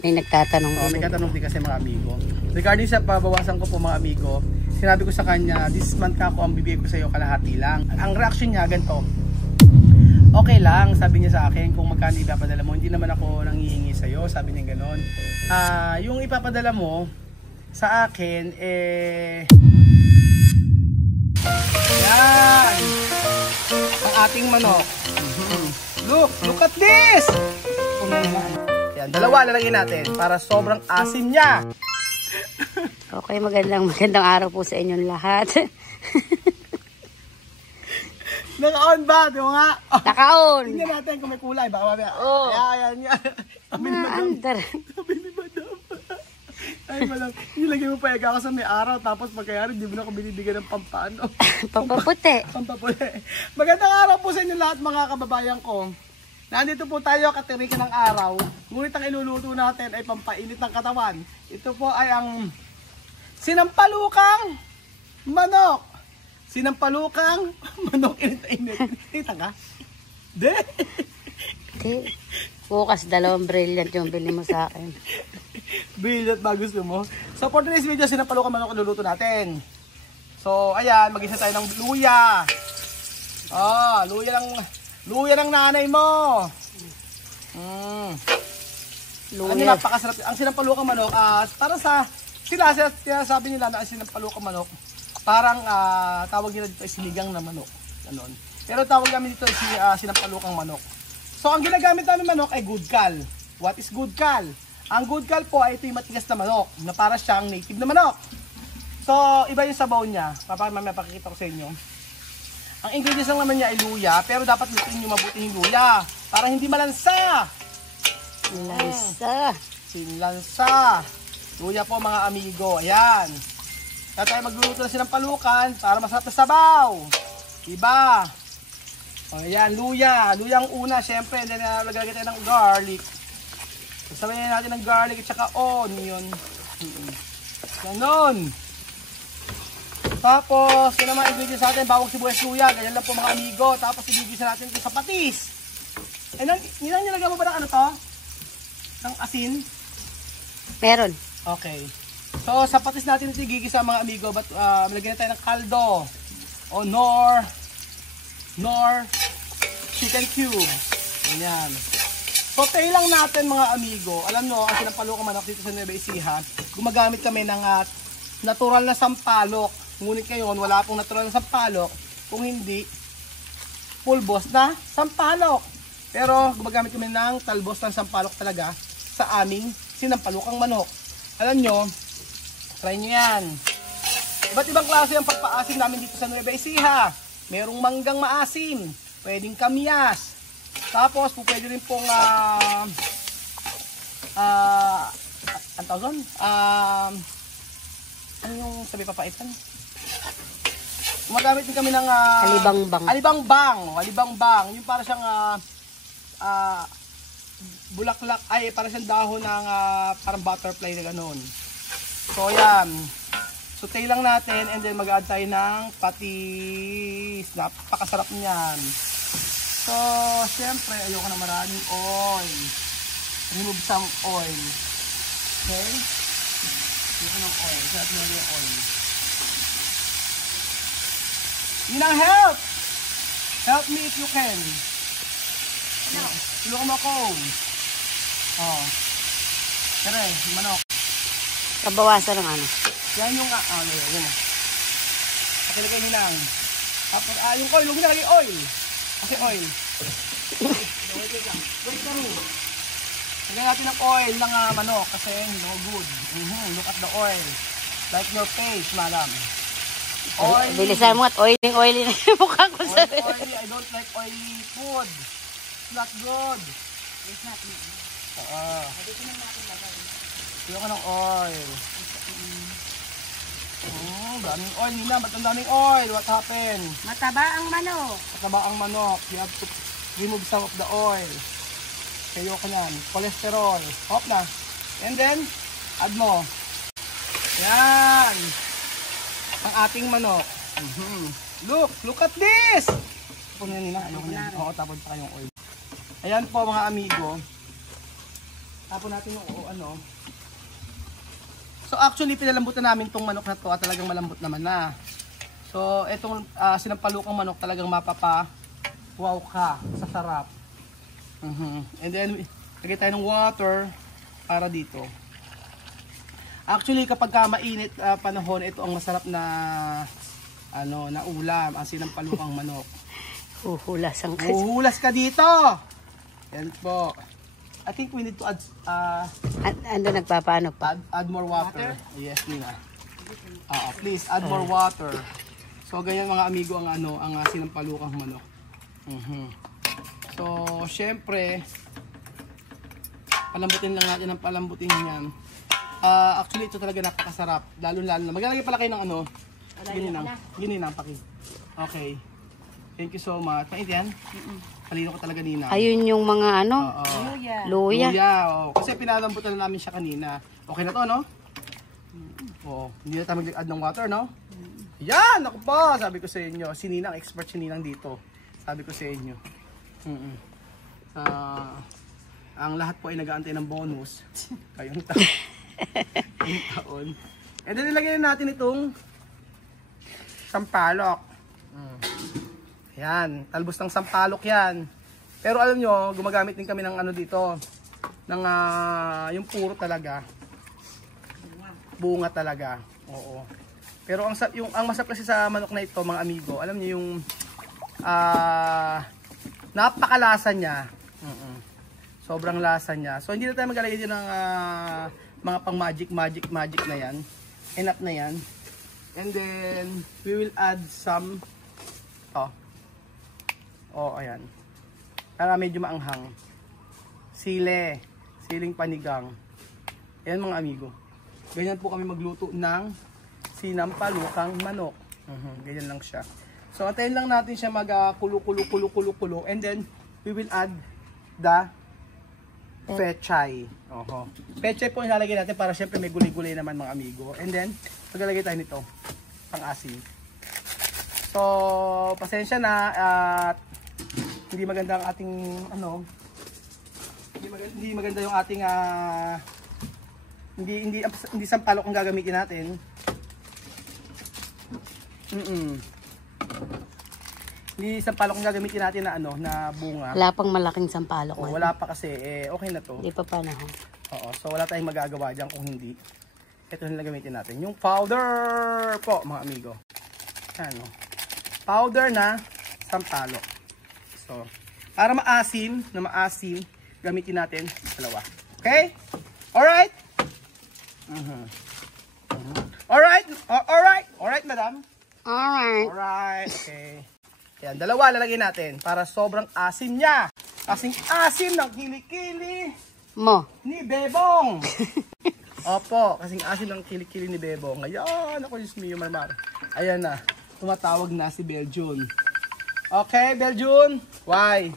May nagtatanong din. May katanong din kasi mga amigo. Regarding sa pabawasan ko po mga amigo, sinabi ko sa kanya, this month ka ako ang bibigay ko sa iyo kalahati lang. Ang reaction niya ganito, okay lang, sabi niya sa akin, kung magkano ipapadala mo, hindi naman ako nanghihingi sa iyo, sabi niya gano'n. Yung ipapadala mo sa akin, yan, ang ating manok. Look at this! Yan, dalawa lalagyan natin para sobrang asim niya. Okay, magandang araw po sa inyong lahat. Naka-on ba? Di mo nga? Naka-on! Tingnan natin kung may kulay. Baka mamaya. Oo. Ayan. Maandar. Sabi ni Madam. Ay, Madam. Nilagay mo pa ako sa may araw. Tapos pagkayari, di mo na ako binibigyan ng pampano. Pampaputi. Pampaputi. Magandang araw po sa inyo lahat mga kababayan ko. Nandito po tayo katirikan ng araw. Ngunit ang iluluto natin ay pampainit ng katawan. Ito po ay ang sinampalukang manok. Sinampalukang manok init-init. Kita ka? De? Okay. Bukas 2 brilliant yung bili mo sa akin. Brilliant ba gusto mo? So for today's video, sinampalukang manok iluluto natin. So ayan, mag-isa tayo ng luya. Luya ng nanay mo. Luya. Ano napakasarap. Ang sinampalukang manok, para sa sabi nila na ang sinampalukang manok, parang tawag nila dito ay sinigang na manok. Ganon. Pero tawag namin dito ay sinampalukang manok. So ang ginagamit namin manok ay good cal. What is good cal? Ang good cal po ay ito yung matigas na manok, na para siyang native na manok. So iba yung sabaw niya. Mamaya pakikita ko sa inyo. Ang ingredients lang naman niya ay luya, pero dapat lutuin nyo mabuti yung luya para hindi malansa. Sinlansa. Luya po mga amigo. Ayan. Kaya tayo magluluto na sinampalukan para masarap na sabaw. Diba? Ayan, luya. Luya ang una, syempre. Then lagay tayo ng garlic. Sabayin natin ng garlic at saka onion. Ganon. Tapos, yun naman ingredients natin, bawang sibuyas luya, ganyan lang po mga amigo. Tapos, ibigisa natin ito sa patis. Nilagay mo ba ng ano to? Ng asin? Meron. Okay. So, sa patis natin ito igigisa mga amigo, but malagyan na tayo ng kaldo. O nor chicken cube. Ganyan. Saute lang natin mga amigo. Alam nyo, ang sinampalukang manok dito sa Nueva Ecija, gumagamit kami ng natural na sampalok. Ngunit ngayon, wala pong natural na sampalok. Kung hindi, pulbos na sampalok. Pero gumagamit kami ng talbos ng sampalok talaga sa aming sinampalukang manok. Alam nyo, try nyo yan. Iba't ibang klase ang pagpaasim namin dito sa Nueva Ecija. Merong manggang maasim, pwedeng kamyas. Tapos, pwede rin pong ang tawag doon? Ano yung sabi papaitan? Gumagamit din kami ng alibangbang. Yung para siyang bulaklak, ay para siyang dahon ng parang butterfly na ganoon. So yan. Saute lang natin and then mag-add tayo ng patis. Napakasarap niyan. So, syempre ayoko na maraming oil. Remove some oil. Okay? Ayoko ng oil. Sarap nyo yung oil. Yun ang help! Help me if you can. Tulungan mo ako. Tere, manok. Kabawasan ng ano? Yan yung, yun. Pakilagay nyo lang. Tapos, yung oil, huwag nyo nalagay oil. Kasi oil. Wait na rin. Lagyan natin ng oil ng manok kasi no good. Look at the oil. Like your face, madam. Oily. Bilisan mo at oily na yung mukha ko sa oily. I don't like oily food. It's not good. It's not good. Dito naman natin lagay. Tuyo ka ng oil. Daming oil nila. Ba't ang daming oil? What happened? Mataba ang manok. You have to remove some of the oil. Kayo ka yan. Cholesterol. Hop na. And then, add mo. Yan. Ang ating manok. Look at this! Punin nila. Oo, tapon pa kayong oil. Ayan po mga amigo. Tapon natin yung ano. So actually, pinalambutan namin tong manok na to at talagang malambot naman na. So, itong sinampalukang manok talagang wow ka sa sarap. And then, lagay tayo ng water para dito. Actually, kapag mainit panahon, ito ang masarap na na ulam, ang sinampalukang manok. Huhulasan ka. Huhulas ka dito! Yan po. I think we need to add Ando nagpapaano pa? add more water. Yes, Nina. Please add more water. So ganyan mga amigo ang ang sinampalukang manok. So syempre palambutin lang natin ang palambutin niyan. Actually ito talaga napakasarap. Lalo na maglalagay pala kayo ng gininang paki. Okay. Thank you so much. Paintian? Palino ko talaga Nina. Ayun yung mga luya. Luya. Kasi pinalambutan na namin siya kanina. Okay na to, no? Hindi na tayo mag-add ng water, no? Yan! Ako pa! Sabi ko sa inyo. Si Ninang, expert si Ninang dito. Sabi ko sa inyo. Ang lahat po ay nag-aantay ng bonus. Kayong taon. And then nilagay natin itong sampalok. Yan, talbos ng sampalok yan. Pero alam nyo, gumagamit din kami ng dito. Ng yung puro talaga. Bunga talaga. Oo. Pero ang masarap kasi sa manok na ito, mga amigo, alam niyo yung napakalasa niya. Sobrang lasa niya. So hindi na tayo maglalagay din ng mga pang magic na yan. Enough na yan. And then we will add some ayan. Para medyo maanghang. Siling panigang. Ayan mga amigo. Ganyan po kami magluto ng sinampalukang manok. Ganyan lang siya. So antayin lang natin siya magkulo and then we will add the pechay. Pechay po ilalagay natin para syempre may gulay-gulay naman mga amigo. And then maglalagay tayo nito pang-asin. So pasensya na at hindi maganda ang ating hindi maganda yung ating hindi sampalok ang gagamitin natin. Hindi sampalok ang gagamitin natin na bunga. Wala pang malaking sampalok. Wala pa kasi okay na to. Hindi pa panahon. So wala tayong magagawa diyan kung hindi. Ito na gagamitin natin. Yung powder po mga amigo. Powder na sampalok. So para maasim, gamitin natin dalawa. Okay? Alright? Alright, madam? Alright, okay. Yan, dalawa lalagyan natin para sobrang asim niya. Kasing-asim ng kilikili ni Bebong. Opo, kasing asim ng kilikili ni Bebong. Ayan, ako Diyos mio, marmar. Ayan na, tumatawag na si Beljun. Okay, Beljun? Why?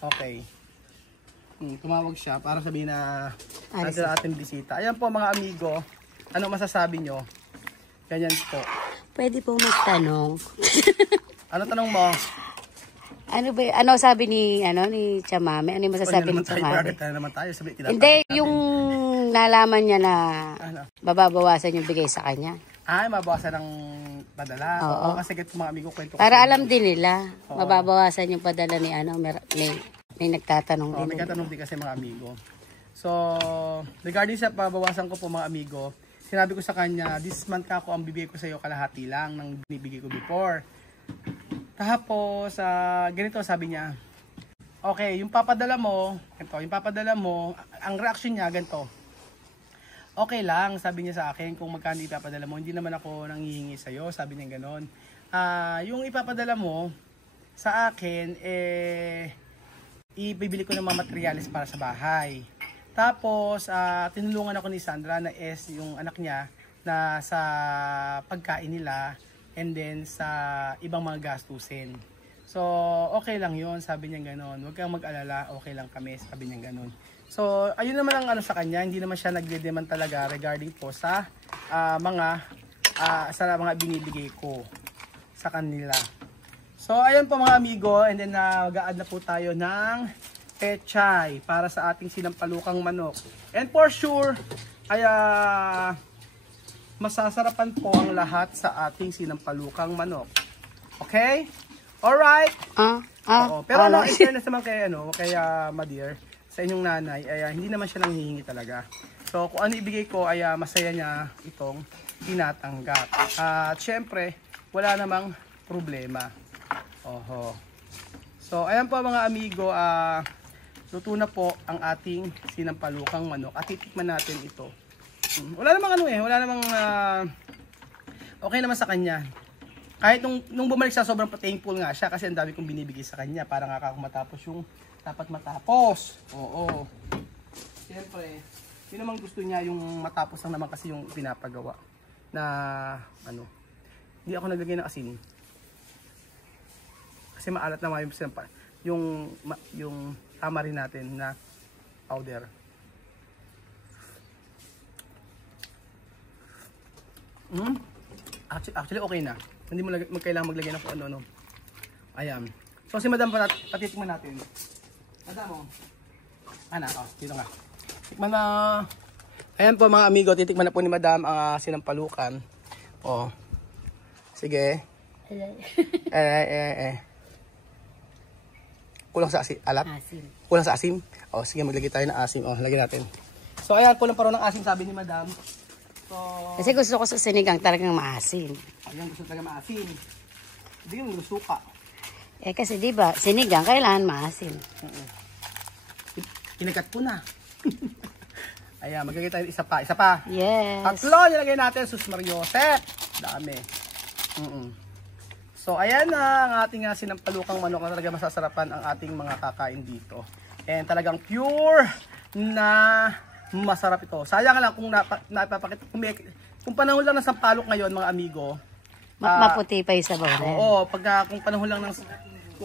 Okay. Tumawag siya para sabihin na ating bisita. Ayan po mga amigo. Ano masasabi nyo? Ganyan po. Pwede po magtanong. Ano tanong mo? Ano sabi ni Chamame? Ano yung masasabi ni Chamame? Hindi, yung nalaman niya na mababawasan yung bigay sa kanya. Mabawasan ng padala. Oo. Kasi mga amigo kwento. Para alam din nila, mababawasan yung padala ni may nagtatanong din. May nagtatanong din kasi mga amigo. So, regarding sa pabawasan ko po mga amigo, sinabi ko sa kanya, this month ka ako ang bibigay ko sa iyo kalahati lang ng binibigay ko before. Tapos, ganito sabi niya, okay, yung papadala mo, ang reaction niya, ganito. Okay lang, sabi niya sa akin, kung magkano ipapadala mo, hindi naman ako nanghihingi sa'yo, sabi niya gano'n. Yung ipapadala mo sa akin, ibibili ko ng mga materials para sa bahay. Tapos, tinulungan ako ni Sandra na yung anak niya na sa pagkain nila and then sa ibang mga gastusin. So, okay lang yun, sabi niya gano'n. Huwag kang mag-alala, okay lang kami, sabi niya gano'n. So, ayun naman ang sa kanya, hindi naman siya nagde-demand talaga regarding po sa mga binibigay ko sa kanila. So, ayan po mga amigo, and then mag-a-add na po tayo ng pechay para sa ating sinampalukang manok. And for sure, ay masasarapan po ang lahat sa ating sinampalukang manok. Okay? Alright? Oo. Pero in fairness naman kay Madir, sa inyong nanay, ay hindi naman siya nanghihingi talaga. So, kung ano ibigay ko, ay masaya niya itong tinatanggap. At syempre, wala namang problema. Oho. So, ayan po mga amigo, luto na po ang ating sinampalukang manok at titikman natin ito. Wala namang wala namang okay naman sa kanya. Kahit nung bumalik sa sobrang thankful nga siya kasi ang dami kong binibigay sa kanya para nga ako matapos yung dapat matapos. Oo. Siyempre, yun naman gusto niya yung matapos lang naman kasi yung pinapagawa na hindi ako naglagay ng asin. Kasi maalat naman yung tama rin natin na powder. Actually okay na. Hindi mo kailangan maglagay ng kung ano. Ayan. So si Madam patitikman natin. Madam dito nga. Tikman na. Ayan po mga amigo, titikman na po ni Madam ang sinampalukan. Sige. Kulang sa asim. Asim. Kulang sa asim? Sige, maglagay tayo ng asim. Lagyan natin. So, ayan, kulang pa rin ng asim, sabi ni Madam. So, kasi gusto ko sa sinigang talagang maasim. Ayan, gusto talaga maasim. Hindi yung suka. Kasi di ba sinigang, kailangan maasim. Kinagat ko na. Ayan, maglagay tayo isa pa. Isa pa. Yes. Tatlo, nilagay natin. Sus Mariosep. Dami. So, ayan na ang ating sinampalukang manok na talaga masasarapan ang ating mga kakain dito. And talagang pure na masarap ito. Sayang lang kung napapakita. Kung panahon lang ng sampalok ngayon, mga amigo. Maputi pa yung sabaw na yan. Oo, kung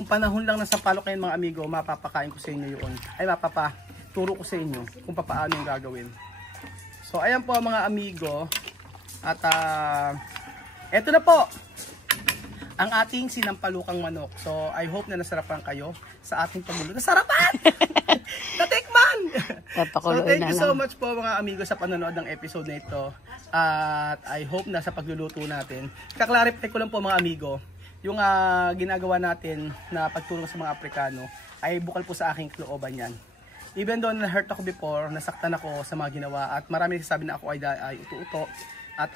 panahon lang ng sampalok ngayon, mga amigo, mapapakain ko sa inyo yun. Ay, mapapaturo ko sa inyo kung paano yung gagawin. So, ayan po mga amigo. At, eto na po ang ating sinampalukang manok. So, I hope na nasarapan kayo sa ating pagluluto. Nasarapan! Natikman! So, thank you so much po mga amigo sa panonood ng episode na ito. At I hope na sa pagluluto natin. Kaklarify ko lang po mga amigo, yung ginagawa natin na pagtulong sa mga Aprikano ay bukal po sa aking looban yan. Even though na-hurt ako before, nasaktan ako sa mga ginawa at marami nagsasabi na ako ay uto-uto. At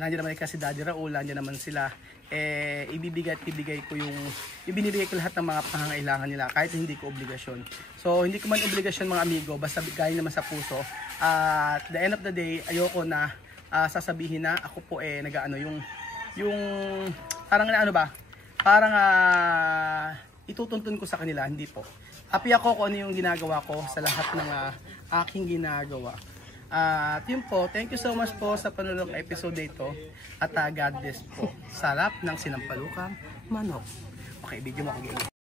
nandiyan naman kasi Daddy Raul, nandiyan naman sila. Ibinibigay ko lahat ng mga pangangailangan nila kahit hindi ko obligasyon. So hindi ko man obligasyon mga amigo, basta galing naman sa puso. At the end of the day, ayoko na sasabihin na ako po yung parang parang itutuntun ko sa kanila, hindi po. Happy ako kung ano yung ginagawa ko sa lahat ng aking ginagawa. At yun po, thank you so much po sa panonood ng episode nito. At God bless po. Sarap ng sinampalukang manok. Okay, video mo ako.